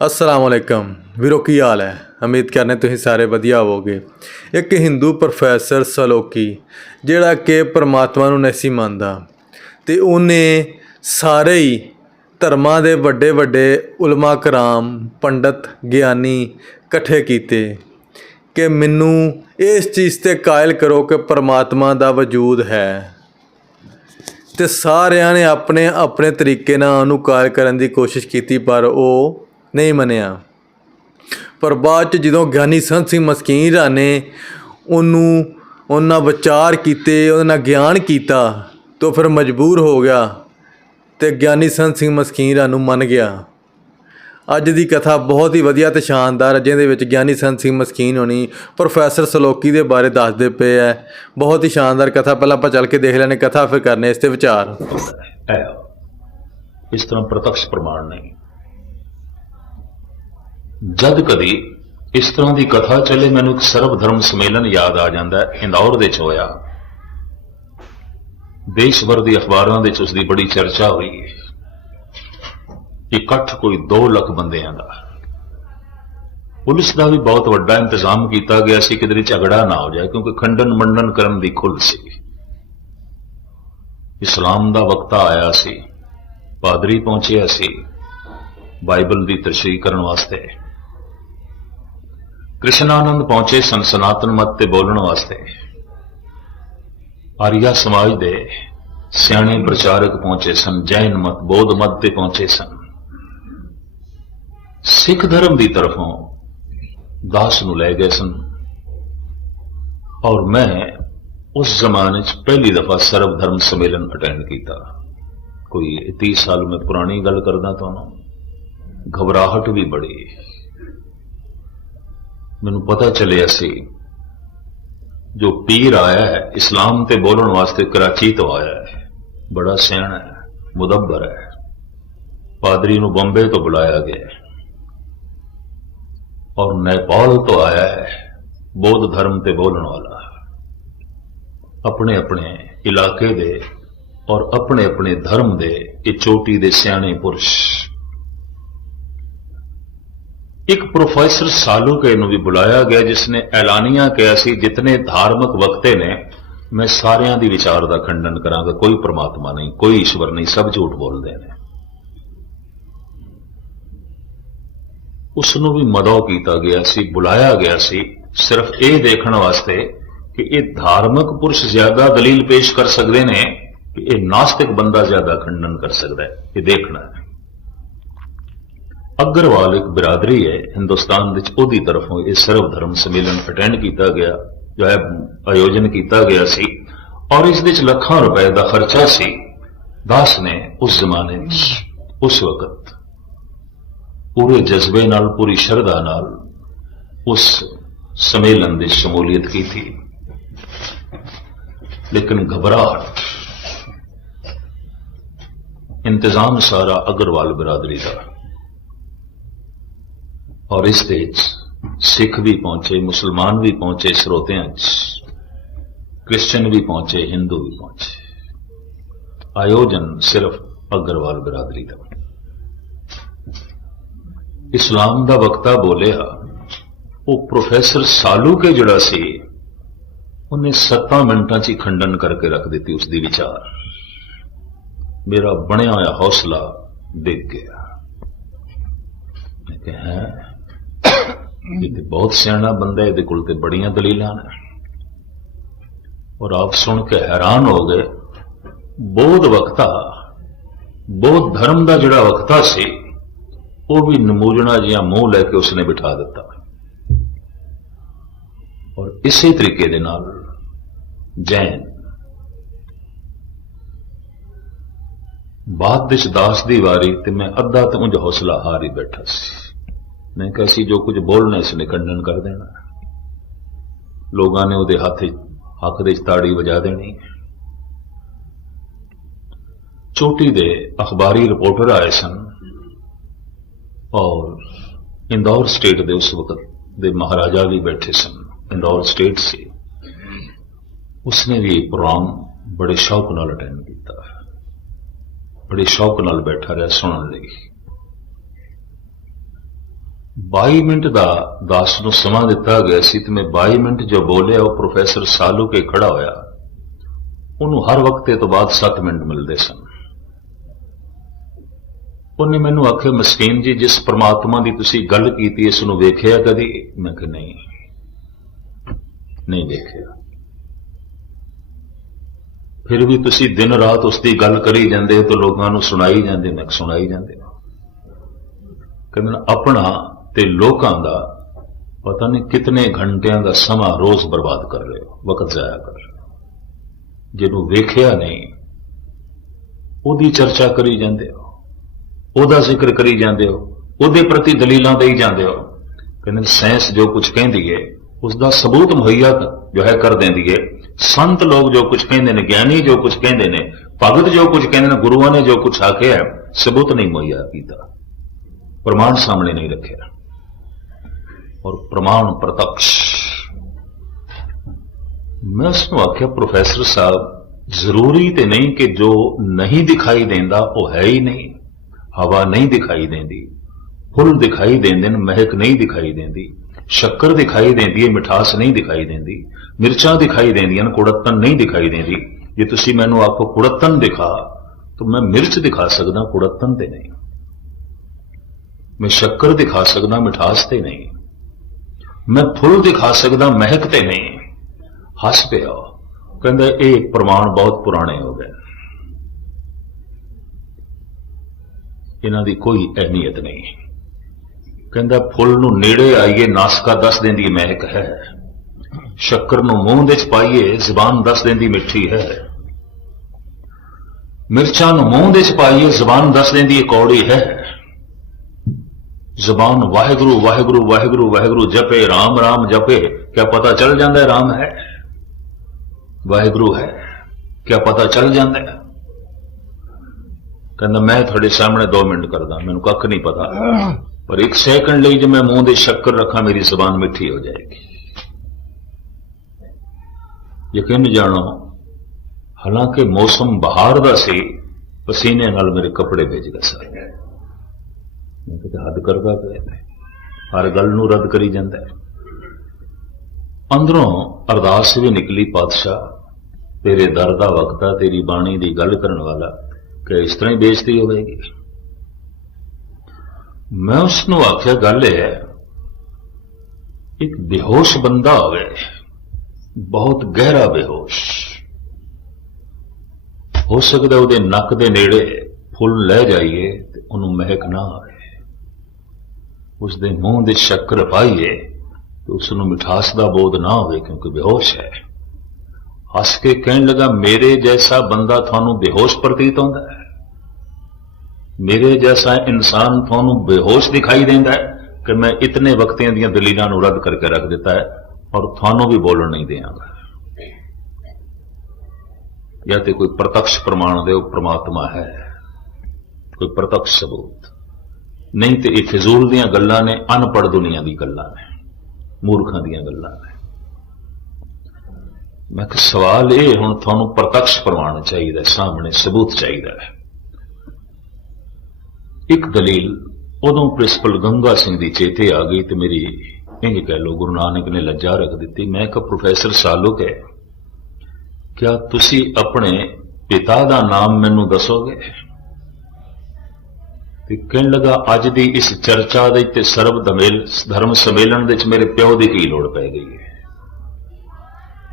ਅਸਲਾਮ ਵਾਲੇਕਮ ਵੀਰੋ, ਕੀ ਹਾਲ ਹੈ? ਉਮੀਦ ਕਰਨੇ ਤੁਸੀਂ ਸਾਰੇ ਵਧੀਆ ਹੋਵੋਗੇ। ਇੱਕ ਹਿੰਦੂ ਪ੍ਰੋਫੈਸਰ ਸਲੋਕੀ ਜਿਹੜਾ ਕਿ ਪਰਮਾਤਮਾ ਨੂੰ ਨਹੀਂ ਸੀ ਮੰਨਦਾ, ਤੇ ਉਹਨੇ ਸਾਰੇ ਹੀ ਧਰਮਾਂ ਦੇ ਵੱਡੇ ਵੱਡੇ ਉਲਮਾ ਕਰਾਮ, ਪੰਡਤ, ਗਿਆਨੀ ਇਕੱਠੇ ਕੀਤੇ ਕਿ ਮੈਨੂੰ ਇਸ ਚੀਜ਼ ਤੇ ਕਾਇਲ ਕਰੋ ਕਿ ਪਰਮਾਤਮਾ ਦਾ ਵਜੂਦ ਹੈ। ਤੇ ਸਾਰਿਆਂ ਨੇ ਆਪਣੇ ਆਪਣੇ ਤਰੀਕੇ ਨਾਲ ਉਹਨੂੰ ਕਾਇਲ ਕਰਨ ਦੀ ਕੋਸ਼ਿਸ਼ ਕੀਤੀ, ਪਰ ਉਹ ਨਹੀਂ ਮੰਨਿਆ। ਪਰ ਬਾਅਦ ਚ ਜਦੋਂ ਗਿਆਨੀ ਸੰਤ ਸਿੰਘ ਮਸਕੀਨ ਨੇ ਉਹਨੂੰ ਉਹਨਾਂ ਵਿਚਾਰ ਕੀਤੇ ਉਹਨਾਂ ਨਾਲ ਗਿਆਨ ਕੀਤਾ, ਤਾਂ ਫਿਰ ਮਜਬੂਰ ਹੋ ਗਿਆ ਤੇ ਗਿਆਨੀ ਸੰਤ ਸਿੰਘ ਮਸਕੀਨ ਨੂੰ ਮੰਨ ਗਿਆ। ਅੱਜ ਦੀ ਕਥਾ ਬਹੁਤ ਹੀ ਵਧੀਆ ਤੇ ਸ਼ਾਨਦਾਰ ਹੈ, ਜਿਹਦੇ ਵਿੱਚ ਗਿਆਨੀ ਸੰਤ ਸਿੰਘ ਮਸਕੀਨ ਹੋਣੀ ਪ੍ਰੋਫੈਸਰ ਸਲੋਕੀ ਦੇ ਬਾਰੇ ਦੱਸਦੇ ਪਏ ਹੈ। ਬਹੁਤ ਹੀ ਸ਼ਾਨਦਾਰ ਕਥਾ, ਪਹਿਲਾਂ ਆਪਾਂ ਚੱਲ ਕੇ ਦੇਖ ਲੈਣੇ ਕਥਾ ਫਿਰ ਕਰਨੇ ਇਸ ਤੇ ਵਿਚਾਰ। ਇਸ ਤਰ੍ਹਾਂ ਪ੍ਰਤੱਖ ਪ੍ਰਮਾਣ ਨਹੀਂ। ਜਦ ਕਦੀ ਇਸ ਤਰ੍ਹਾਂ ਦੀ ਕਥਾ ਚੱਲੇ ਮੈਨੂੰ ਇੱਕ ਸਰਬ ਧਰਮ ਸੰਮੇਲਨ ਯਾਦ ਆ ਜਾਂਦਾ ਇੰਦੌਰ ਦੇ ਚ ਹੋਇਆ। ਦੇਸ਼ ਭਰ ਦੀ ਅਖਬਾਰਾਂ ਦੇ ਚ ਉਸ ਦੀ ਬੜੀ ਚਰਚਾ ਹੋਈ ਇਕੱਠ ਕੋਈ 2 ਲੱਖ ਬੰਦਿਆਂ ਦਾ। ਪੁਲਿਸ ਦਾ ਵੀ ਬਹੁਤ ਵੱਡਾ ਇੰਤਜ਼ਾਮ ਕੀਤਾ ਗਿਆ ਸੀ ਕਿ ਝਗੜਾ ਨਾ ਹੋ ਜਾਏ, ਕਿਉਂਕਿ ਖੰਡਨ ਮੰਡਨ ਕਰਨ ਦੀ ਖੁੱਲ ਸੀ। ਇਸਲਾਮ ਦਾ ਵਕਤਾ ਆਇਆ ਸੀ, ਪਾਦਰੀ ਪਹੁੰਚਿਆ ਸੀ, ਬਾਈਬਲ ਦੀ ਤਸ਼ਰੀਹ ਕਰਨ ਵਾਸਤੇ। ਕ੍ਰਿਸ਼ਨਾਨੰਦ ਪਹੁੰਚੇ ਸਨ ਸਨਾਤਨ ਮਤ ਤੇ ਬੋਲਣ ਵਾਸਤੇ। ਆਰੀਆ ਸਮਾਜ ਦੇ ਸਿਆਣੇ ਪ੍ਰਚਾਰਕ ਪਹੁੰਚੇ ਸਨ, ਜੈਨ ਮਤ, ਬੌਧ ਮਤ ਤੇ ਪਹੁੰਚੇ ਸਨ। ਸਿੱਖ ਧਰਮ ਦੀ ਤਰਫੋਂ ਦਾਸ ਨੂੰ ਲੈ ਗਏ ਸਨ। ਔਰ ਮੈਂ ਉਸ ਜ਼ਮਾਨੇ 'ਚ ਪਹਿਲੀ ਦਫਾ ਸਰਬ ਧਰਮ ਸੰਮੇਲਨ ਅਟੈਂਡ ਕੀਤਾ। ਕੋਈ 30 ਸਾਲ ਮੈਂ ਪੁਰਾਣੀ ਗੱਲ ਕਰਦਾ ਤੁਹਾਨੂੰ ਘਬਰਾਹਟ ਵੀ ਬੜੀ। ਮੈਨੂੰ ਪਤਾ ਚੱਲਿਆ ਸੀ, ਜੋ ਪੀਰ ਆਇਆ ਹੈ, ਇਸਲਾਮ ਤੇ ਬੋਲਣ ਵਾਸਤੇ ਕਰਾਚੀ ਤੋਂ ਆਇਆ ਹੈ। ਬੜਾ ਸਿਆਣਾ ਹੈ, ਮੁਦੱਬਰ ਹੈ। ਪਾਦਰੀ ਨੂੰ ਬੰਬੇ ਤੋਂ ਬੁਲਾਇਆ ਗਿਆ ਹੈ। ਔਰ ਨੇਪਾਲ ਤੋਂ ਆਇਆ ਹੈ, ਬੌਧ ਧਰਮ ਤੇ ਬੋਲਣ ਵਾਲਾ। ਆਪਣੇ ਆਪਣੇ ਇਲਾਕੇ ਦੇ ਔਰ ਆਪਣੇ ਆਪਣੇ ਧਰਮ ਦੇ ਇਹ ਚੋਟੀ ਦੇ ਸਿਆਣੇ ਪੁਰਸ਼ ਇੱਕ ਪ੍ਰੋਫੈਸਰ ਸਾਲੂਕੇ ਨੂੰ ਵੀ ਬੁਲਾਇਆ ਗਿਆ, ਜਿਸ ਨੇ ਐਲਾਨੀਆਂ ਕਿਹਾ ਸੀ, ਜਿਤਨੇ ਧਾਰਮਿਕ ਵਕਤੇ ਨੇ, ਮੈਂ ਸਾਰਿਆਂ ਦੀ ਵਿਚਾਰ ਦਾ ਖੰਡਨ ਕਰਾਂਗਾ। ਕੋਈ ਪ੍ਰਮਾਤਮਾ ਨਹੀਂ, ਕੋਈ ਈਸ਼ਵਰ ਨਹੀਂ, ਸਭ ਝੂਠ ਬੋਲਦੇ ਨੇ। ਉਸ ਨੂੰ ਵੀ ਮਦਉ ਕੀਤਾ ਗਿਆ ਸੀ, ਬੁਲਾਇਆ ਗਿਆ ਸੀ, ਸਿਰਫ ਇਹ ਦੇਖਣ ਵਾਸਤੇ ਕਿ ਇਹ ਧਾਰਮਿਕ ਪੁਰਸ਼ ਜ਼ਿਆਦਾ ਦਲੀਲ ਪੇਸ਼ ਕਰ ਸਕਦੇ ਨੇ, ਕਿ ਇਹ ਨਾਸਤਿਕ ਬੰਦਾ ਜ਼ਿਆਦਾ ਖੰਡਨ ਕਰ ਸਕਦਾ ਹੈ, ਇਹ ਦੇਖਣਾ ਹੈ। ਅਗਰਵਾਲ ਇੱਕ ਬਰਾਦਰੀ ਹੈ, ਹਿੰਦੁਸਤਾਨ ਵਿੱਚ ਉਹਦੀ ਤਰਫੋਂ ਇਹ ਸਰਵ ਧਰਮ ਸੰਮੇਲਨ ਅਟੈਂਡ ਕੀਤਾ ਗਿਆ, ਜੋ ਹੈ, ਆਯੋਜਨ ਕੀਤਾ ਗਿਆ ਸੀ ਔਰ ਇਸ ਵਿੱਚ ਲੱਖਾਂ ਰੁਪਏ ਦਾ ਖਰਚਾ ਸੀ। ਦਾਸ ਨੇ ਉਸ ਜ਼ਮਾਨੇ ਵਿੱਚ, ਉਸ ਵਕਤ ਪੂਰੇ ਜਜ਼ਬੇ ਨਾਲ, ਪੂਰੀ ਸ਼ਰਧਾ ਨਾਲ ਉਸ ਸੰਮੇਲਨ ਦੀ ਸ਼ਮੂਲੀਅਤ ਕੀਤੀ। ਲੇਕਿਨ ਘਬਰਾਹਟ, ਇੰਤਜ਼ਾਮ ਸਾਰਾ ਅਗਰਵਾਲ ਬਰਾਦਰੀ ਦਾ। ਔਰ ਇਸ ਦੇ ਵਿੱਚ ਸਿੱਖ ਵੀ ਪਹੁੰਚੇ, ਮੁਸਲਮਾਨ ਵੀ ਪਹੁੰਚੇ ਸਰੋਤਿਆਂ 'ਚ ਕ੍ਰਿਸਚੀਅਨ ਵੀ ਪਹੁੰਚੇ, ਹਿੰਦੂ ਵੀ ਪਹੁੰਚੇ। ਆਯੋਜਨ ਸਿਰਫ ਅਗਰਵਾਲ ਬਰਾਦਰੀ ਦਾ ਇਸਲਾਮ ਦਾ ਵਕਤਾ ਬੋਲਿਆ, ਉਹ ਪ੍ਰੋਫੈਸਰ ਸਾਲੂਕੇ ਜਿਹੜਾ ਸੀ, ਉਹਨੇ 7 ਮਿੰਟਾਂ 'ਚ ਹੀ ਖੰਡਨ ਕਰਕੇ ਰੱਖ ਦਿੱਤੀ ਉਸ ਦੀ ਵਿਚਾਰ। ਮੇਰਾ ਬਣਿਆ ਹੋਇਆ ਹੌਸਲਾ ਡਿੱਗ ਗਿਆ। ਮੈਂ ਕਿਹਾ, ਹੈ? ਇਹ ਤੇ ਬਹੁਤ ਸਿਆਣਾ ਬੰਦਾ ਇਹਦੇ ਕੋਲ ਤੇ ਬੜੀਆਂ ਦਲੀਲਾਂ ਨੇ। ਔਰ ਆਪ ਸੁਣ ਕੇ ਹੈਰਾਨ ਹੋ ਗਏ। ਬੋਧ ਵਕਤਾ, ਬੋਧ ਧਰਮ ਦਾ ਜਿਹੜਾ ਵਕਤਾ ਸੀ, ਉਹ ਵੀ ਨਮੂਜਣਾ ਜਿਹਾ ਮੂੰਹ ਲੈ ਕੇ ਉਸਨੇ ਬਿਠਾ ਦਿੱਤਾ। ਔਰ ਇਸੇ ਤਰੀਕੇ ਦੇ ਨਾਲ ਜੈਨ ਬਾਅਦ ਵਿੱਚ ਦਾਸ ਦੀ ਵਾਰੀ ਤੇ ਮੈਂ ਅੱਧਾ ਤੇ ਉਂਝ ਹੌਸਲਾ ਹਾਰ ਹੀ ਬੈਠਾ ਸੀ। ਮੈਂ ਕਿਹਾ ਸੀ ਜੋ ਕੁਝ ਬੋਲਣਾ ਇਸ ਨੇ ਖੰਡਨ ਕਰ ਦੇਣਾ ਲੋਕਾਂ ਨੇ ਉਹਦੇ ਹੱਥ ਹੱਕ ਦੇ 'ਚ ਤਾੜੀ ਵਜਾ ਦੇਣੀ। ਚੋਟੀ ਦੇ ਅਖਬਾਰੀ ਰਿਪੋਰਟਰ ਆਏ ਸਨ ਔਰ ਇੰਦੌਰ ਸਟੇਟ ਦੇ ਉਸ ਵਕਤ ਦੇ ਮਹਾਰਾਜਾ ਵੀ ਬੈਠੇ ਸਨ। ਇੰਦੌਰ ਸਟੇਟ ਸੀ। ਉਸਨੇ ਵੀ ਪ੍ਰੋਗਰਾਮ ਬੜੇ ਸ਼ੌਕ ਨਾਲ ਅਟੈਂਡ ਕੀਤਾ। ਬੜੇ ਸ਼ੌਕ ਨਾਲ ਬੈਠਾ ਰਿਹਾ ਸੁਣਨ ਲਈ। 22 ਮਿੰਟ ਦਾ ਦਾਸ ਨੂੰ ਸਮਾਂ ਦਿੱਤਾ ਗਿਆ ਸੀ ਤੇ ਮੈਂ 22 ਮਿੰਟ ਜੋ ਬੋਲਿਆ, ਉਹ ਪ੍ਰੋਫੈਸਰ ਸਾਲੂ ਕੇ ਖੜਾ ਹੋਇਆ। ਉਹਨੂੰ ਹਰ ਵਕਤ ਤੋਂ ਬਾਅਦ 7 ਮਿੰਟ ਮਿਲਦੇ ਸਨ। ਉਹਨੇ ਮੈਨੂੰ ਆਖਿਆ, ਮਸਕੀਨ ਜੀ, ਜਿਸ ਪ੍ਰਮਾਤਮਾ ਦੀ ਤੁਸੀਂ ਗੱਲ ਕੀਤੀ, ਇਸ ਨੂੰ ਵੇਖਿਆ ਕਦੀ? ਮੈਂ ਕਿ ਨਹੀਂ। ਨਹੀਂ ਦੇਖਿਆ ਫਿਰ ਵੀ ਤੁਸੀਂ ਦਿਨ ਰਾਤ ਉਸ ਦੀ ਗੱਲ ਕਰੀ ਜਾਂਦੇ ਹੋ ਤੇ ਲੋਕਾਂ ਨੂੰ ਸੁਣਾਈ ਜਾਂਦੇ ਮੈਂ ਸੁਣਾਈ ਜਾਂਦੇ ਹੋ। ਕਹਿੰਦੇ ਨੇ, ਆਪਣਾ ਤੇ ਲੋਕਾਂ ਦਾ ਪਤਾ ਨਹੀਂ ਕਿਤਨੇ ਘੰਟਿਆਂ ਦਾ ਸਮਾਂ ਰੋਜ਼ ਬਰਬਾਦ ਕਰ ਰਹੇ ਹੋ ਵਕਤ ਜ਼ਾਇਆ ਕਰ ਰਹੇ। ਹੋ ਜਿਹਨੂੰ ਵੇਖਿਆ ਨਹੀਂ, ਉਹਦੀ ਚਰਚਾ ਕਰੀ ਜਾਂਦੇ ਹੋ, ਉਹਦਾ ਜ਼ਿਕਰ ਕਰੀ ਜਾਂਦੇ ਹੋ, ਉਹਦੇ ਪ੍ਰਤੀ ਦਲੀਲਾਂ ਦੇਈ ਜਾਂਦੇ ਹੋ। ਕਹਿੰਦੇ ਸਾਇੰਸ ਜੋ ਕੁਝ ਕਹਿੰਦੀ ਹੈ ਉਸ ਦਾ ਸਬੂਤ ਮੁਹੱਈਆ ਜੋ ਹੈ ਕਰ ਦਿੰਦੀ ਹੈ ਸੰਤ ਲੋਕ ਜੋ ਕੁਝ ਕਹਿੰਦੇ ਨੇ, ਗਿਆਨੀ ਜੋ ਕੁਝ ਕਹਿੰਦੇ ਨੇ, ਭਗਤ ਜੋ ਕੁਝ ਕਹਿੰਦੇ ਨੇ, ਗੁਰੂਆਂ ਨੇ ਜੋ ਕੁਝ ਆਖਿਆ, ਸਬੂਤ ਨਹੀਂ ਮੁਹੱਈਆ ਕੀਤਾ। ਪ੍ਰਮਾਣ ਸਾਹਮਣੇ ਨਹੀਂ ਰੱਖਿਆ। ਔਰ ਪ੍ਰਮਾਣ ਪ੍ਰਤੱਖ ਮੈਂ ਉਸ ਨੂੰ ਆਖਿਆ, ਪ੍ਰੋਫੈਸਰ ਸਾਹਿਬ, ਜ਼ਰੂਰੀ ਤੇ ਨਹੀਂ ਕਿ ਜੋ ਨਹੀਂ ਦਿਖਾਈ ਦਿੰਦਾ, ਉਹ ਹੈ ਹੀ ਨਹੀਂ। ਹਵਾ ਨਹੀਂ ਦਿਖਾਈ ਦਿੰਦੀ, ਫੁੱਲ ਦਿਖਾਈ ਦਿੰਦੇ ਨੇ, ਮਹਿਕ ਨਹੀਂ ਦਿਖਾਈ ਦਿੰਦੀ, ਸ਼ੱਕਰ ਦਿਖਾਈ ਦਿੰਦੀ ਹੈ, ਮਿਠਾਸ ਨਹੀਂ ਦਿਖਾਈ ਦਿੰਦੀ, ਮਿਰਚਾਂ ਦਿਖਾਈ ਦਿੰਦੀਆਂ ਨੇ ਕੁੜੱਤਨ ਨਹੀਂ ਦਿਖਾਈ ਦਿੰਦੀ। ਜੇ ਤੁਸੀਂ ਮੈਨੂੰ ਆਖੋ ਕੁੜੱਤਨ ਦਿਖਾ, ਤਾਂ ਮੈਂ ਮਿਰਚ ਦਿਖਾ ਸਕਦਾ ਕੁੜੱਤਨ ਤੇ ਨਹੀਂ। ਮੈਂ ਸ਼ੱਕਰ ਦਿਖਾ ਸਕਦਾ, ਮਿਠਾਸ ਤੇ ਨਹੀਂ। ਮੈਂ ਫੁੱਲ ਦਿਖਾ ਸਕਦਾ, ਮਹਿਕ ਤੇ ਨਹੀਂ। ਹੱਸ ਪਿਆ। ਕਹਿੰਦਾ, ਇਹ ਪ੍ਰਮਾਣ ਬਹੁਤ ਪੁਰਾਣੇ ਹੋ ਗਏ। ਇਹਨਾਂ ਦੀ ਕੋਈ ਅਹਿਮੀਅਤ ਨਹੀਂ। ਕਹਿੰਦਾ, ਫੁੱਲ ਨੂੰ ਨੇੜੇ ਆਈਏ, ਨਾਸਕਾ ਦੱਸ ਦਿੰਦੀ ਮਹਿਕ ਹੈ। ਸ਼ੱਕਰ ਨੂੰ ਮੂੰਹ ਦੇ ਚ ਪਾਈਏ, ਜ਼ੁਬਾਨ ਦੱਸ ਦਿੰਦੀ ਮਿੱਠੀ ਹੈ। ਮਿਰਚਾਂ ਨੂੰ ਮੂੰਹ ਦੇ ਚ ਪਾਈਏ, ਜ਼ੁਬਾਨ ਦੱਸ ਦਿੰਦੀ ਕੌੜੀ ਹੈ। ਜ਼ਬਾਨ ਵਾਹਿਗੁਰੂ ਵਾਹਿਗੁਰੂ ਵਾਹਿਗੁਰੂ ਵਾਹਿਗੁਰੂ ਜਪੇ RAM RAM ਜਪੇ, ਕਿਆ ਪਤਾ ਚੱਲ ਜਾਂਦਾ ਹੈ RAM ਹੈ? ਵਾਹਿਗੁਰੂ ਹੈ, ਕਿਆ ਪਤਾ ਚੱਲ ਜਾਂਦਾ ਹੈ? ਕਹਿੰਦਾ, ਮੈਂ ਤੁਹਾਡੇ ਸਾਹਮਣੇ 2 ਮਿੰਟ ਕਰਦਾ, ਮੈਨੂੰ ਕੱਖ ਨਹੀਂ ਪਤਾ। ਪਰ ਇੱਕ ਸੈਕਿੰਡ ਲਈ ਜੇ ਮੈਂ ਮੂੰਹ ਦੇ ਸ਼ੱਕਰ ਰੱਖਾਂ, ਮੇਰੀ ਜ਼ਬਾਨ ਮਿੱਠੀ ਹੋ ਜਾਏਗੀ। ਯਕੀਨ ਜਾਣੋ, ਹਾਲਾਂਕਿ ਮੌਸਮ ਬਹਾਰ ਦਾ ਸੀ, ਪਸੀਨੇ ਨਾਲ ਮੇਰੇ ਕੱਪੜੇ ਭਿੱਜ ਗਏ ਸਾਰੇ। ਮੈਂ ਕਿਤੇ ਹੱਦ ਕਰਦਾ ਪਿਆ ਹੈ। ਹਰ ਗੱਲ ਨੂੰ ਰੱਦ ਕਰੀ ਜਾਂਦਾ ਹੈ। ਅੰਦਰੋਂ ਅਰਦਾਸ ਵੀ ਨਿਕਲੀ, ਪਾਤਸ਼ਾਹ, ਤੇਰੇ ਦਰ ਦਾ ਵਕਤ ਆ, ਤੇਰੀ ਬਾਣੀ ਦੀ ਗੱਲ ਕਰਨ ਵਾਲਾ। ਕਿ ਇਸ ਤਰ੍ਹਾਂ ਹੀ ਬੇਇੱਜ਼ਤੀ ਹੋਵੇਗੀ? ਮੈਂ ਉਸ ਨੂੰ ਆਖਿਆ, ਗੱਲ ਇਹ ਹੈ, ਇੱਕ ਬੇਹੋਸ਼ ਬੰਦਾ ਹੋਵੇ, ਬਹੁਤ ਗਹਿਰਾ ਬੇਹੋਸ਼। ਹੋ ਸਕਦਾ ਉਹਦੇ ਨੱਕ ਦੇ ਨੇੜੇ ਫੁੱਲ ਲੈ ਜਾਈਏ ਤੇ ਉਹਨੂੰ ਮਹਿਕ ਨਾ ਆਵੇ ਉਸ ਦੇ ਮੂੰਹ ਦੇ ਸ਼ੱਕਰ ਪਾਈਏ ਤੇ ਉਸ ਨੂੰ ਮਿਠਾਸ ਦਾ ਬੋਧ ਨਾ ਹੋਵੇ ਕਿਉਂਕਿ ਬੇਹੋਸ਼ ਹੈ। ਹੱਸ ਕੇ ਕਹਿਣ ਲੱਗਾ, ਮੇਰੇ ਜੈਸਾ ਬੰਦਾ ਤੁਹਾਨੂੰ ਬੇਹੋਸ਼ ਪ੍ਰਤੀਤ ਹੁੰਦਾ ਹੈ। ਮੇਰੇ ਜੈਸਾ ਇਨਸਾਨ ਤੁਹਾਨੂੰ ਬੇਹੋਸ਼ ਦਿਖਾਈ ਦਿੰਦਾ ਹੈ ਕਿ ਮੈਂ ਇਤਨੇ ਵਕਤਿਆਂ ਦੀਆਂ ਦਲੀਲਾਂ ਨੂੰ ਰੱਦ ਕਰਕੇ ਰੱਖ ਦਿੱਤਾ ਹੈ ਔਰ ਤੁਹਾਨੂੰ ਵੀ ਬੋਲਣ ਨਹੀਂ ਦਿਆਂਗਾ। ਜਾਂ ਤੇ ਕੋਈ ਪ੍ਰਤੱਖ ਪ੍ਰਮਾਣ ਦੇ ਉਹ ਪ੍ਰਮਾਤਮਾ ਹੈ। ਕੋਈ ਪ੍ਰਤੱਖ ਸਬੂਤ। ਨਹੀਂ ਤੇ ਇਹ ਫਿਜ਼ੂਲ ਦੀਆਂ ਗੱਲਾਂ ਨੇ, ਅਨਪੜ੍ਹ ਦੁਨੀਆ ਦੀ ਗੱਲਾਂ ਨੇ, ਮੂਰਖਾਂ ਦੀਆਂ ਗੱਲਾਂ ਨੇ। ਮੈਂ ਕਿ ਸਵਾਲ ਇਹ, ਹੁਣ ਤੁਹਾਨੂੰ ਪ੍ਰਤੱਖ ਪ੍ਰਮਾਣ ਚਾਹੀਦਾ ਸਾਹਮਣੇ ਸਬੂਤ ਚਾਹੀਦਾ ਹੈ। ਇੱਕ ਦਲੀਲ, ਉਦੋਂ ਪ੍ਰਿੰਸੀਪਲ ਗੰਗਾ ਸਿੰਘ ਦੀ ਚੇਤੇ ਆ ਗਈ ਤੇ ਮੇਰੀ ਇੰਜ ਕਹਿ ਲੋ ਗੁਰੂ ਨਾਨਕ ਨੇ ਲੱਜਾ ਰੱਖ ਦਿੱਤੀ। ਮੈਂ ਕਿ ਪ੍ਰੋਫੈਸਰ ਸਾਲੁਕ ਹੈ, ਕਿਆ ਤੁਸੀਂ ਆਪਣੇ ਪਿਤਾ ਦਾ ਨਾਮ ਮੈਨੂੰ ਦੱਸੋਗੇ? ਤੇ ਕਹਿਣ ਲੱਗਾ, ਅੱਜ ਦੀ ਇਸ ਚਰਚਾ ਦੇ ਤੇ ਸਰਬ ਦਮੇਲ, ਧਰਮ ਸੰਮੇਲਨ ਦੇ ਵਿੱਚ ਮੇਰੇ ਪਿਓ ਦੀ ਕੀ ਲੋੜ ਪੈ ਗਈ ਹੈ?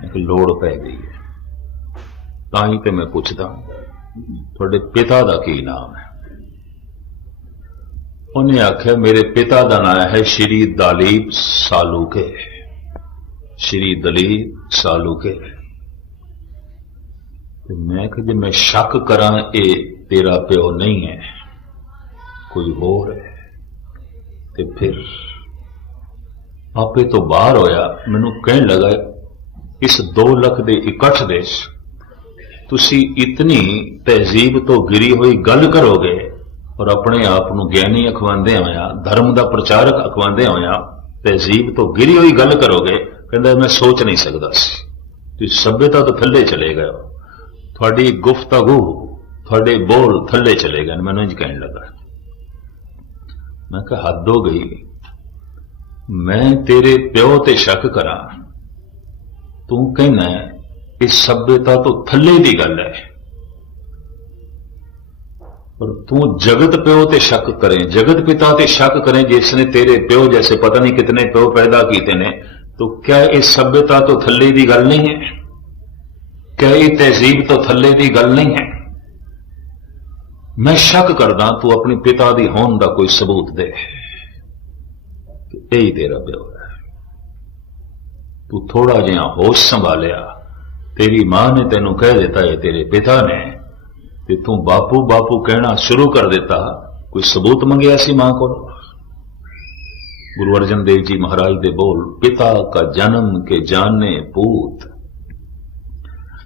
ਮੈਂ ਕਿ ਲੋੜ ਪੈ ਗਈ ਹੈ। ਤਾਂ ਹੀ ਤੇ ਮੈਂ ਪੁੱਛਦਾ ਤੁਹਾਡੇ ਪਿਤਾ ਦਾ ਕੀ ਨਾਮ ਹੈ? ਉਹਨੇ ਆਖਿਆ, ਮੇਰੇ ਪਿਤਾ ਦਾ ਨਾਮ ਹੈ ਸ਼੍ਰੀ ਦਲੀਪ ਸਾਲੂਕੇ। ਸ਼੍ਰੀ ਦਲੀਪ ਸਾਲੂਕੇ। ਤੇ ਮੈਂ ਕਿ ਜੇ ਮੈਂ ਸ਼ੱਕ ਕਰਾਂ, ਇਹ ਤੇਰਾ ਪਿਓ ਨਹੀਂ ਹੈ। ਕੋਈ ਹੋਰ ਹੈ? ਤੇ ਫਿਰ ਆਪੇ ਤੋਂ ਬਾਹਰ ਹੋਇਆ, ਮੈਨੂੰ ਕਹਿਣ ਲੱਗਾ, ਇਸ 2 ਲੱਖ ਦੇ ਇਕੱਠ ਦੇ ਤੁਸੀਂ ਇਤਨੀ ਤਹਿਜ਼ੀਬ ਤੋਂ ਗਿਰੀ ਹੋਈ ਗੱਲ ਕਰੋਗੇ ਔਰ ਆਪਣੇ ਆਪ ਨੂੰ ਗਿਆਨੀ ਅਖਵਾਉਂਦੇ ਹੋਇਆ, ਧਰਮ ਦਾ ਪ੍ਰਚਾਰਕ ਅਖਵਾਉਂਦੇ ਹੋਇਆ ਤਹਿਜ਼ੀਬ ਤੋਂ ਗਿਰੀ ਹੋਈ ਗੱਲ ਕਰੋਗੇ? ਕਹਿੰਦਾ, ਮੈਂ ਸੋਚ ਨਹੀਂ ਸਕਦਾ ਸੀ। ਤੁਸੀਂ ਸਭਿਅਤਾ ਤੋਂ ਥੱਲੇ ਚਲੇ ਗਏ ਹੋ। ਤੁਹਾਡੀ ਗੁਫ਼ਤਗੂ ਤੁਹਾਡੇ ਬੋਲ ਥੱਲੇ ਚਲੇ ਗਏ ਨੇ। ਮੈਨੂੰ ਇੰਜ ਕਹਿਣ ਲੱਗਾ। ਮੈਂ ਕਿਹਾ, ਹੱਦ ਹੋ ਗਈ। ਮੈਂ ਤੇਰੇ ਪਿਓ ਤੇ ਸ਼ੱਕ ਕਰਾਂ। ਤੂੰ ਕਹਿੰਦਾ ਇਹ ਸਭਿਅਤਾ ਤੋਂ ਥੱਲੇ ਦੀ ਗੱਲ ਹੈ। ਪਰ ਤੂੰ ਜਗਤ ਪਿਓ ਤੇ ਸ਼ੱਕ ਕਰੇ, ਜਗਤ ਪਿਤਾ ਤੇ ਸ਼ੱਕ ਕਰੇ ਜਿਸ ਨੇ ਤੇਰੇ ਪਿਓ ਜੈਸੇ ਪਤਾ ਨਹੀਂ ਕਿਤਨੇ ਪਿਓ ਪੈਦਾ ਕੀਤੇ ਨੇ। तो ਕਿਆ ਇਹ सभ्यता ਤੋਂ ਥੱਲੇ ਦੀ ਗੱਲ ਨਹੀਂ ਹੈ। ਕਿਆ ਇਹ ਤਹਿਜ਼ੀਬ ਤੋਂ ਥੱਲੇ ਦੀ ਗੱਲ ਨਹੀਂ ਹੈ। ਮੈਂ ਸ਼ੱਕ ਕਰਦਾ ਤੂੰ ਆਪਣੀ ਪਿਤਾ ਦੀ ਹੋਣ ਦਾ ਕੋਈ ਸਬੂਤ ਦੇ ਕਿ ਇਹ ਹੀ ਤੇਰਾ ਪਿਓ ਹੈ ਤੂੰ ਥੋੜਾ ਜਿਹਾ ਹੋਸ਼ ਸੰਭਾਲਿਆ ਤੇਰੀ ਮਾਂ ਨੇ ਤੈਨੂੰ ਕਹਿ ਦਿੱਤਾ ਇਹ ਤੇਰੇ ਪਿਤਾ ਨੇ ਤੇ ਤੂੰ ਬਾਪੂ ਬਾਪੂ ਕਹਿਣਾ ਸ਼ੁਰੂ ਕਰ ਦਿੱਤਾ ਕੋਈ ਸਬੂਤ ਮੰਗਿਆ ਸੀ ਮਾਂ ਕੋਲ ਗੁਰੂ ਅਰਜਨ ਦੇਵ ਜੀ ਮਹਾਰਾਜ ਦੇ ਬੋਲ ਪਿਤਾ का जन्म के जाने पूत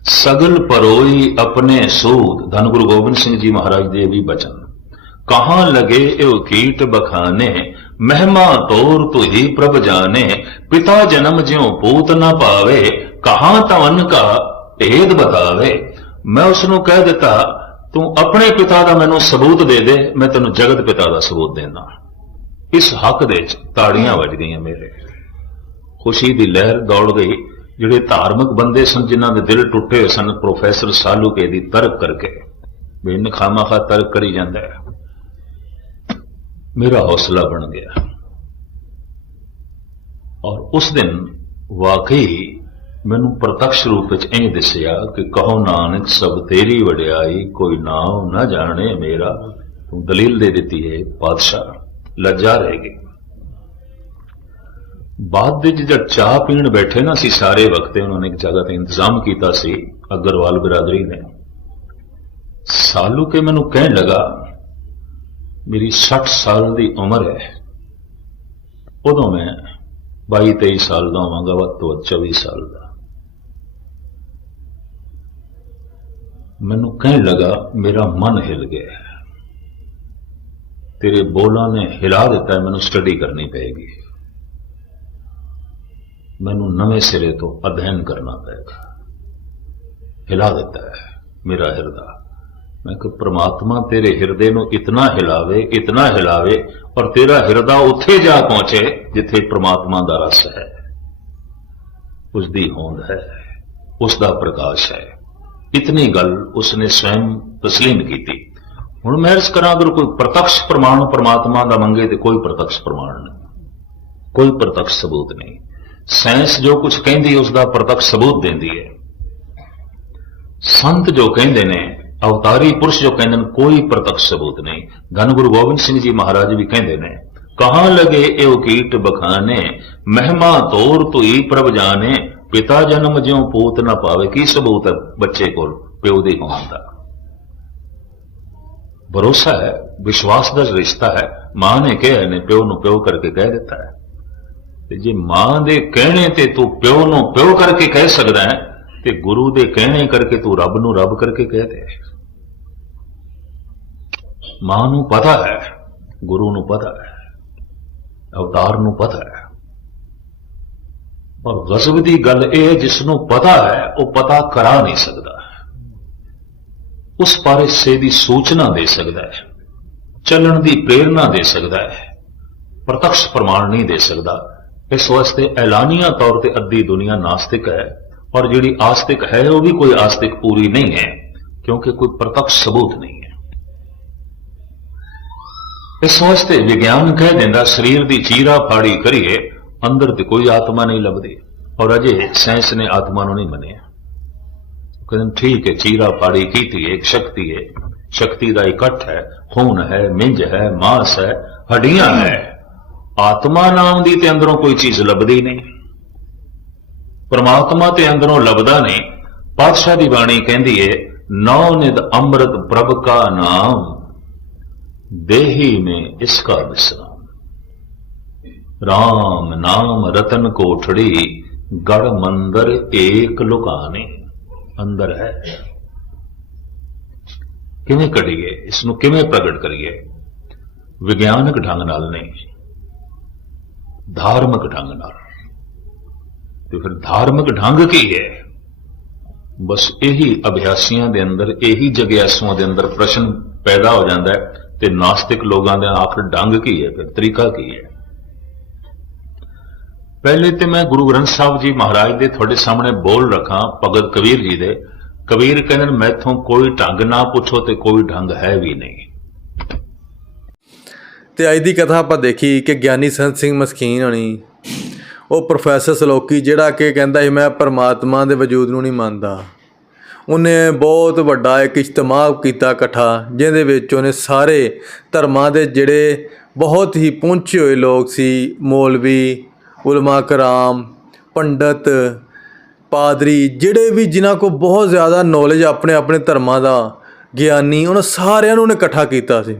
ਸਗਲ ਪਰੋਈ ਆਪਣੇ ਸੋਧ ਧੰਨ ਗੁਰੂ ਗੋਬਿੰਦ ਸਿੰਘ ਜੀ ਮਹਾਰਾਜ ਦੇ ਵੀ ਬਚਨ। ਕਹਾਂ ਲਗੇ ਇਹ ਕੀਟ ਬਖਾਨੇ, ਮਹਿਮਾ ਤੋਰ ਤੁਹੀ ਪ੍ਰਭ ਜਾਣੇ। ਪਿਤਾ ਜਨਮ ਜਿਉ ਪੂਤ ਨਾ ਪਾਵੇ, ਕਹਾਂ ਤਵਨ ਕਾ ਭੇਦ ਬਤਾਵੇ। ਮੈਂ ਉਸ ਨੂੰ ਕਹਿ ਦਿੱਤਾ, ਤੂੰ ਆਪਣੇ ਪਿਤਾ ਦਾ ਮੈਨੂੰ ਸਬੂਤ ਦੇ ਦੇ, ਮੈਂ ਤੈਨੂੰ ਜਗਤ ਪਿਤਾ ਦਾ ਸਬੂਤ ਦੇਣਾ ਇਸ ਹੱਕ ਦੇ ਤਾੜੀਆਂ ਵੱਜ ਗਈਆਂ ਮੇਰੇ। ਖੁਸ਼ੀ ਦੀ ਲਹਿਰ ਦੌੜ ਗਈ। ਜਿਹੜੇ ਧਾਰਮਿਕ ਬੰਦੇ ਸਨ, ਜਿਨ੍ਹਾਂ ਦੇ ਦਿਲ ਟੁੱਟੇ ਹੋਏ ਸਨ, ਪ੍ਰੋਫੈਸਰ ਸਾਲੂਕੇ ਦੀ ਤਰਕ ਕਰਕੇ। ਵੀ ਇਹਨੇ ਖਾਮਾਖਾ ਤਰਕ ਕਰੀ ਜਾਂਦਾ ਹੈ। ਮੇਰਾ ਹੌਸਲਾ ਬਣ ਗਿਆ। ਔਰ ਉਸ ਦਿਨ ਵਾਕਈ ਮੈਨੂੰ ਪ੍ਰਤੱਖ ਰੂਪ ਵਿੱਚ ਇਹ ਦਿਸਿਆ ਕਿ ਕਹੋ ਨਾਨਕ, ਸਭ ਤੇਰੀ ਵਡਿਆਈ, ਕੋਈ ਨਾਮ ਨਾ ਜਾਣੇ ਮੇਰਾ। ਤੂੰ ਦਲੀਲ ਦੇ ਦਿੱਤੀ ਹੈ, ਪਾਤਸ਼ਾਹ ਲੱਜਾ ਰਹਿ ਗਈ। ਬਾਅਦ ਵਿੱਚ ਜਦ ਚਾਹ ਪੀਣ ਬੈਠੇ ਨਾ ਸੀ ਸਾਰੇ ਵਕਤੇ ਉਹਨਾਂ ਨੇ ਇੱਕ ਜਗ੍ਹਾ ਤੇ ਇੰਤਜ਼ਾਮ ਕੀਤਾ ਸੀ, ਅਗਰਵਾਲ ਬਰਾਦਰੀ ਨੇ। ਸਾਲੂ ਕੇ ਮੈਨੂੰ ਕਹਿਣ ਲਗਾ, ਮੇਰੀ 60 ਸਾਲ ਦੀ ਉਮਰ ਹੈ। ਉਦੋਂ ਮੈਂ 22 23 ਸਾਲ ਦਾ ਹੋਵਾਂਗਾ, ਵੱਧ ਤੋਂ ਵੱਧ 24 ਸਾਲ ਦਾ। ਮੈਨੂੰ ਕਹਿਣ ਲਗਾ, ਮੇਰਾ ਮਨ ਹਿਲ ਗਿਆ ਤੇਰੇ ਬੋਲਾਂ ਨੇ ਹਿਲਾ ਦਿੱਤਾ ਮੈਨੂੰ ਸਟੱਡੀ ਕਰਨੀ ਪਏਗੀ। ਮੈਨੂੰ ਨਵੇਂ ਸਿਰੇ ਤੋਂ ਅਧਿਐਨ ਕਰਨਾ ਪਏਗਾ ਹਿਲਾ ਦਿੱਤਾ ਹੈ ਮੇਰਾ ਹਿਰਦਾ। ਮੈਂ ਕਿ ਪ੍ਰਮਾਤਮਾ ਤੇਰੇ ਹਿਰਦੇ ਨੂੰ ਇਤਨਾ ਹਿਲਾਵੇ ਇਤਨਾ ਹਿਲਾਵੇ ਔਰ ਤੇਰਾ ਹਿਰਦਾ ਉੱਥੇ ਜਾ ਪਹੁੰਚੇ ਜਿੱਥੇ ਪ੍ਰਮਾਤਮਾ ਦਾ ਰਸ ਹੈ। ਉਸ ਦੀ ਹੋਂਦ ਹੈ ਉਸ ਦਾ ਪ੍ਰਕਾਸ਼ ਹੈ। ਇਤਨੀ ਗੱਲ ਉਸਨੇ ਸਵੈਂ ਤਸਲੀਮ ਕੀਤੀ। ਹੁਣ ਮੈਂ ਅਰਜ਼ ਕਰਾਂ, ਅਗਰ ਕੋਈ ਪ੍ਰਤੱਖ ਪ੍ਰਮਾਣ ਪ੍ਰਮਾਤਮਾ ਦਾ ਮੰਗੇ ਤੇ ਕੋਈ ਪ੍ਰਤੱਖ ਪ੍ਰਮਾਣ ਨਹੀਂ। ਕੋਈ ਪ੍ਰਤੱਖ ਸਬੂਤ ਨਹੀਂ। ਸਾਇੰਸ ਜੋ ਕੁਝ ਕਹਿੰਦੀ ਉਸ ਦਾ ਪ੍ਰਤੱਖ ਸਬੂਤ ਦਿੰਦੀ ਹੈ। ਸੰਤ ਜੋ ਕਹਿੰਦੇ ਨੇ, ਅਵਤਾਰੀ ਪੁਰਸ਼ ਜੋ ਕਹਿੰਦੇ ਨੇ, ਕੋਈ ਪ੍ਰਤੱਖ ਸਬੂਤ ਨਹੀਂ। ਧੰਨ ਗੁਰੂ ਗੋਬਿੰਦ ਸਿੰਘ ਜੀ ਮਹਾਰਾਜ ਵੀ ਕਹਿੰਦੇ ਨੇ, ਕਹਾਂ ਲਗੇ ਇਹ ਕੀਟ ਬਖਾਨੇ, ਮਹਿਮਾ ਤੋਰ ਤੁਈ ਪ੍ਰਭ ਜਾਣੇ, ਪਿਤਾ ਜਨਮ ਜਿਉ ਪੂਤ ਨਾ ਪਾਵੇ। ਕੀ ਸਬੂਤ ਹੈ ਬੱਚੇ ਕੋਲ? ਪਿਓ ਦੇ ਹੋਣ ਦਾ। ਭਰੋਸਾ ਹੈ, ਵਿਸ਼ਵਾਸ ਦਾ ਰਿਸ਼ਤਾ ਹੈ। ਮਾਂ ਨੇ ਕਿਹਾ ਨੇ ਪਿਓ ਨੂੰ ਪਿਓ ਕਰਕੇ ਕਹਿ ਦਿੱਤਾ ਹੈ। ਤੇ ਜੇ ਮਾਂ ਦੇ ਕਹਿਣੇ ਤੇ ਤੂੰ ਪਿਓ ਨੂੰ ਪਿਓ ਕਰਕੇ ਕਹਿ ਸਕਦਾ ਹੈ, ਤੇ ਗੁਰੂ ਦੇ ਕਹਿਣੇ ਕਰਕੇ ਤੂੰ ਰੱਬ ਨੂੰ ਰੱਬ ਕਰਕੇ ਕਹਿ ਦੇ। ਮਾਂ ਨੂੰ ਪਤਾ ਹੈ, ਗੁਰੂ ਨੂੰ ਪਤਾ ਹੈ, ਅਵਤਾਰ ਨੂੰ ਪਤਾ ਹੈ। ਪਰ ਗਜ਼ਬ ਦੀ ਗੱਲ ਇਹ ਹੈ, ਜਿਸ ਨੂੰ ਪਤਾ ਹੈ, ਉਹ ਪਤਾ ਕਰਾ ਨਹੀਂ ਸਕਦਾ। ਉਸ ਬਾਰੇ ਸੇ ਦੀ ਸੂਚਨਾ ਦੇ ਸਕਦਾ ਹੈ, ਚੱਲਣ ਦੀ ਪ੍ਰੇਰਣਾ ਦੇ ਸਕਦਾ ਹੈ, ਪ੍ਰਤੱਖ ਪ੍ਰਮਾਣ ਨਹੀਂ ਦੇ ਸਕਦਾ। ਇਸ ਵਾਸਤੇ ਐਲਾਨੀਆਂ ਤੌਰ ਤੇ ਅੱਧੀ ਦੁਨੀਆ ਨਾਸਤਿਕ ਹੈ ਔਰ ਜਿਹੜੀ ਆਸਤਿਕ ਹੈ, ਉਹ ਵੀ ਕੋਈ ਆਸਤਿਕ ਪੂਰੀ ਨਹੀਂ ਹੈ, ਕਿਉਂਕਿ ਕੋਈ ਪ੍ਰਤੱਖ ਸਬੂਤ ਨਹੀਂ ਹੈ। ਇਸ ਵਾਸਤੇ ਵਿਗਿਆਨ ਕਹਿ ਦਿੰਦਾ, ਸਰੀਰ ਦੀ ਚੀਰਾ ਫਾੜੀ ਕਰੀਏ, ਅੰਦਰ ਤੇ ਕੋਈ ਆਤਮਾ ਨਹੀਂ ਲੱਭਦੀ, ਔਰ ਅਜੇ ਸਾਇੰਸ ਨੇ ਆਤਮਾ ਨੂੰ ਨਹੀਂ ਮੰਨਿਆ। ਕਹਿੰਦੇ, ਠੀਕ ਹੈ, ਚੀਰਾ ਫਾੜੀ ਕੀਤੀ ਹੈ ਇੱਕ ਸ਼ਕਤੀ ਹੈ ਸ਼ਕਤੀ ਦਾ ਇਕੱਠ ਹੈ, ਖੂਨ ਹੈ, ਮਿੰਜ ਹੈ, ਮਾਸ ਹੈ, ਹੱਡੀਆਂ ਹੈ ਆਤਮਾ ਨਾਮ ਦੀ ਤੇ ਅੰਦਰੋਂ ਕੋਈ ਚੀਜ਼ ਲੱਭਦੀ ਨਹੀਂ। ਪਰਮਾਤਮਾ ਤੇ ਅੰਦਰੋਂ ਲੱਭਦਾ ਨਹੀਂ। ਪਾਤਸ਼ਾਹ ਦੀ ਬਾਣੀ ਕਹਿੰਦੀ ਏ, ਨੌ ਨਿਦ ਅੰਮ੍ਰਿਤ ਪ੍ਰਭ ਕਾ ਨਾਮ, ਦੇਹੀ ਮੇ ਇਸ ਕਾ ਵਿਸਰਾਮ ਰਾਮ ਨਾਮ ਰਤਨ ਕੋਠੜੀ, ਗੜ ਮੰਦਰ ਏਕ ਲੁਕਾਨੇ, ਅੰਦਰ ਹੈ। ਕਿਵੇਂ ਕਰੀਏ ਇਸ ਨੂੰ ਕਿਵੇਂ ਪ੍ਰਗਟ ਕਰੀਏ? ਵਿਗਿਆਨਕ ਢੰਗ ਨਾਲ ਨਹੀਂ। ਧਾਰਮਿਕ ਢੰਗ ਨਾਲ। ਤੇ ਫਿਰ ਧਾਰਮਿਕ ਢੰਗ ਕੀ ਹੈ? ਬਸ ਇਹੀ ਅਭਿਆਸੀਆਂ ਦੇ ਅੰਦਰ ਇਹੀ ਜਗਿਆਸੂਆਂ ਦੇ ਅੰਦਰ ਪ੍ਰਸ਼ਨ ਪੈਦਾ ਹੋ ਜਾਂਦਾ ਹੈ ਤੇ ਨਾਸਤਿਕ ਲੋਕਾਂ ਦਾ ਆਖਰ ਢੰਗ ਕੀ ਹੈ ਫਿਰ ਤਰੀਕਾ ਕੀ ਹੈ? ਪਹਿਲੇ ਤੇ ਮੈਂ ਗੁਰੂ ਗ੍ਰੰਥ ਸਾਹਿਬ ਜੀ ਮਹਾਰਾਜ ਦੇ ਤੁਹਾਡੇ ਸਾਹਮਣੇ ਬੋਲ ਰੱਖਾਂ ਭਗਤ ਕਬੀਰ ਜੀ ਦੇ। ਕਬੀਰ ਕਹਿੰਦੇ ਨੇ, ਮੈਥੋਂ ਕੋਈ ਢੰਗ ਨਾ ਪੁੱਛੋ ਤੇ ਕੋਈ ਢੰਗ ਹੈ ਵੀ ਨਹੀਂ। ਤੇ ਅੱਜ ਦੀ ਕਥਾ ਆਪਾਂ ਦੇਖੀ ਕਿ ਗਿਆਨੀ ਸੰਤ ਸਿੰਘ ਮਸਕੀਨ ਹੋਣੀ, ਉਹ ਪ੍ਰੋਫੈਸਰ ਸਲੋਕੀ ਜਿਹੜਾ ਕਿ ਕਹਿੰਦਾ ਸੀ, ਮੈਂ ਪਰਮਾਤਮਾ ਦੇ ਵਜੂਦ ਨੂੰ ਨਹੀਂ ਮੰਨਦਾ। ਉਹਨੇ ਬਹੁਤ ਵੱਡਾ ਇੱਕ ਇਜਤਮਾਹ ਕੀਤਾ ਇਕੱਠਾ, ਜਿਹਦੇ ਵਿੱਚ ਉਹਨੇ ਸਾਰੇ ਧਰਮਾਂ ਦੇ ਜਿਹੜੇ ਬਹੁਤ ਹੀ ਪਹੁੰਚੇ ਹੋਏ ਲੋਕ ਸੀ, ਮੌਲਵੀ, ਉਲਮਾ ਕਰਾਮ, ਪੰਡਤ, ਪਾਦਰੀ, ਜਿਹੜੇ ਵੀ ਜਿਨ੍ਹਾਂ ਕੋ ਬਹੁਤ ਜ਼ਿਆਦਾ ਨੌਲੇਜ ਆਪਣੇ ਆਪਣੇ ਧਰਮਾਂ ਦਾ, ਗਿਆਨੀ, ਉਹਨਾਂ ਸਾਰਿਆਂ ਨੂੰ ਉਹਨੇ ਇਕੱਠਾ ਕੀਤਾ ਸੀ।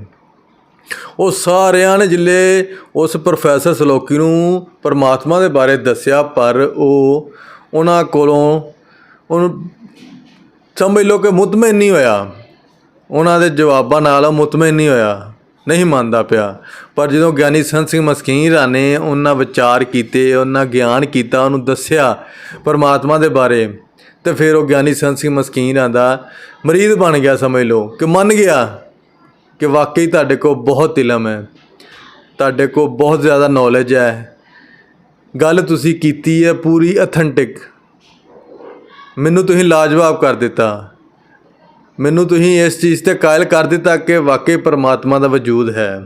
ਉਹ ਸਾਰਿਆਂ ਨੇ ਜਿਲੇ ਉਸ ਪ੍ਰੋਫੈਸਰ ਸਲੋਕੀ ਨੂੰ ਪਰਮਾਤਮਾ ਦੇ ਬਾਰੇ ਦੱਸਿਆ, ਪਰ ਉਹ ਉਹਨਾਂ ਕੋਲੋਂ ਉਹਨੂੰ ਸਮਝ ਲਓ ਕਿ ਮੁਤਮਨ ਨਹੀਂ ਹੋਇਆ। ਉਹਨਾਂ ਦੇ ਜਵਾਬਾਂ ਨਾਲ ਉਹ ਨਹੀਂ ਹੋਇਆ, ਨਹੀਂ ਮੰਨਦਾ ਪਿਆ। ਪਰ ਜਦੋਂ ਗਿਆਨੀ ਸੰਤ ਸਿੰਘ ਮਸਕੀਨ ਨੇ ਉਹਨਾਂ ਵਿਚਾਰ ਕੀਤੇ, ਉਹਨਾਂ ਗਿਆਨ ਕੀਤਾ, ਉਹਨੂੰ ਦੱਸਿਆ ਪਰਮਾਤਮਾ ਦੇ ਬਾਰੇ, ਤੇ ਫਿਰ ਉਹ ਗਿਆਨੀ ਸੰਤ ਸਿੰਘ ਮਸਕੀਨ ਦਾ ਮਰੀਦ ਬਣ ਗਿਆ, ਸਮਝ ਲਓ ਕਿ ਮੰਨ ਗਿਆ। ਕਿ ਵਾਕਈ ਤੁਹਾਡੇ ਕੋਲ ਬਹੁਤ ਇਲਮ ਹੈ। ਤੁਹਾਡੇ ਕੋਲ ਬਹੁਤ ਜ਼ਿਆਦਾ ਨੌਲੇਜ ਹੈ। ਗੱਲ ਤੁਸੀਂ ਕੀਤੀ ਹੈ ਪੂਰੀ ਅਥੈਂਟਿਕ ਮੈਨੂੰ ਤੁਸੀਂ ਲਾਜਵਾਬ ਕਰ ਦਿੱਤਾ। ਮੈਨੂੰ ਤੁਸੀਂ ਇਸ ਚੀਜ਼ ਤੇ ਕਾਇਲ ਕਰ ਦਿੱਤਾ ਕਿ ਵਾਕਈ ਪਰਮਾਤਮਾ ਦਾ ਵਜੂਦ ਹੈ।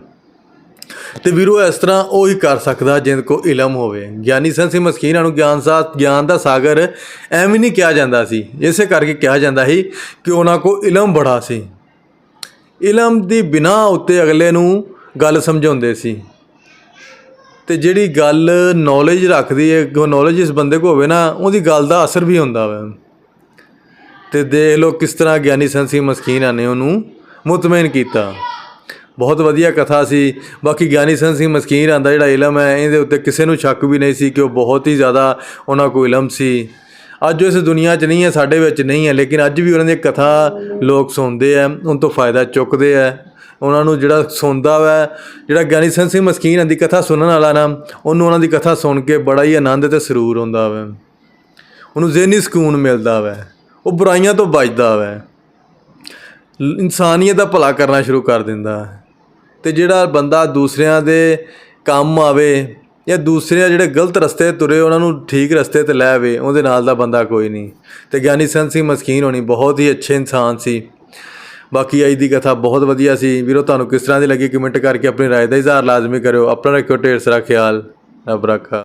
ਤੇ ਵੀਰੋ, ਇਸ ਤਰ੍ਹਾਂ ਉਹ ਹੀ ਕਰ ਸਕਦਾ ਜਿੰਦ ਕੋ ਇਲਮ ਹੋਵੇ। ਗਿਆਨੀ ਸੰਤ ਸਿੰਘ ਮਸਕੀਨਾਂ ਨੂੰ ਗਿਆਨ ਸਾ, ਗਿਆਨ ਦਾ ਸਾਗਰ ਐਵੇਂ ਨਹੀਂ ਕਿਹਾ ਜਾਂਦਾ ਸੀ। ਇਸੇ ਕਰਕੇ ਕਿਹਾ ਜਾਂਦਾ ਸੀ ਕਿ ਉਹਨਾਂ ਕੋ ਇਲਮ ਬੜਾ ਸੀ। ਇਲਮ ਦੀ ਬਿਨਾ ਉੱਤੇ ਅਗਲੇ ਨੂੰ ਗੱਲ ਸਮਝਾਉਂਦੇ ਸੀ। ਤੇ ਜਿਹੜੀ ਗੱਲ ਨੌਲੇਜ ਰੱਖਦੀ ਹੈ ਉਹ ਨੌਲੇਜ ਇਸ ਬੰਦੇ ਕੋ ਹੋਵੇ ਨਾ, ਉਹਦੀ ਗੱਲ ਦਾ ਅਸਰ ਵੀ ਹੁੰਦਾ ਵਾ। ਤੇ ਦੇਖ ਲਓ ਕਿਸ ਤਰ੍ਹਾਂ ਗਿਆਨੀ ਸੰਤ ਸਿੰਘ ਮਸਕੀਨਾਂ ਨੇ ਉਹਨੂੰ ਮੁਤਮਿਨ ਕੀਤਾ। ਬਹੁਤ ਵਧੀਆ ਕਥਾ ਸੀ। ਬਾਕੀ ਗਿਆਨੀ ਸੰਤ ਸਿੰਘ ਮਸਕੀਨ ਆਂਦਾ ਜਿਹੜਾ ਇਲਮ ਹੈ, ਇਹਦੇ ਉੱਤੇ ਕਿਸੇ ਨੂੰ ਸ਼ੱਕ ਵੀ ਨਹੀਂ ਸੀ ਕਿ ਉਹ ਬਹੁਤ ਹੀ ਜ਼ਿਆਦਾ ਉਹਨਾਂ ਕੋਲ ਇਲਮ ਸੀ। ਅੱਜ ਇਸ ਦੁਨੀਆ 'ਚ ਨਹੀਂ ਹੈ, ਸਾਡੇ ਵਿੱਚ ਨਹੀਂ ਹੈ, ਲੇਕਿਨ ਅੱਜ ਵੀ ਉਹਨਾਂ ਦੀ ਕਥਾ ਲੋਕ ਸੁਣਦੇ ਆ ਉਹਨਾਂ ਤੋਂ ਫਾਇਦਾ ਚੁੱਕਦੇ ਆ ਉਹਨਾਂ ਨੂੰ ਜਿਹੜਾ ਸੁਣਦਾ ਵਾ, ਜਿਹੜਾ ਗਿਆਨੀ ਸੰਤ ਸਿੰਘ ਮਸਕੀਨ ਦੀ ਕਥਾ ਸੁਣਨ ਵਾਲਾ ਨਾ, ਉਹਨੂੰ ਉਹਨਾਂ ਦੀ ਕਥਾ ਸੁਣ ਕੇ ਬੜਾ ਹੀ ਆਨੰਦ ਤੇ ਸਰੂਰ ਹੁੰਦਾ ਵਾ। ਉਹਨੂੰ ਜ਼ਿਹਨੀ ਸਕੂਨ ਮਿਲਦਾ ਵਾ, ਉਹ ਬੁਰਾਈਆਂ ਤੋਂ ਬਚਦਾ ਵਾ। ਇਨਸਾਨੀਅਤ ਦਾ ਭਲਾ ਕਰਨਾ ਸ਼ੁਰੂ ਕਰ ਦਿੰਦਾ। ਤੇ ਜਿਹੜਾ ਬੰਦਾ ਦੂਸਰਿਆਂ ਦੇ ਕੰਮ ਆਵੇ ਜਾਂ ਦੂਸਰੇ ਜਿਹੜੇ ਗਲਤ ਰਸਤੇ ਤੁਰੇ, ਉਹਨਾਂ ਨੂੰ ਠੀਕ ਰਸਤੇ ਤੇ ਲੈ ਆਵੇ, ਉਹਦੇ ਨਾਲ ਦਾ ਬੰਦਾ ਕੋਈ ਨਹੀਂ। ਤੇ ਗਿਆਨੀ ਸੰਤ ਸਿੰਘ ਮਸਕੀਨ ਹੋਣੀ ਬਹੁਤ ਹੀ ਅੱਛੇ ਇਨਸਾਨ ਸੀ। ਬਾਕੀ ਅੱਜ ਦੀ ਕਥਾ ਬਹੁਤ ਵਧੀਆ ਸੀ। ਵੀਰੋ, ਤੁਹਾਨੂੰ ਕਿਸ ਤਰ੍ਹਾਂ ਦੀ ਲੱਗੀ? ਕਮੈਂਟ ਕਰਕੇ ਆਪਣੀ ਰਾਏ ਦਾ ਇਜ਼ਹਾਰ ਲਾਜ਼ਮੀ ਕਰਿਓ। ਆਪਣਾ ਰੱਖਿਓ ਢੇਰ ਸਾਰਾ ਖਿਆਲ। ਰੱਬ ਰੱਖਾ।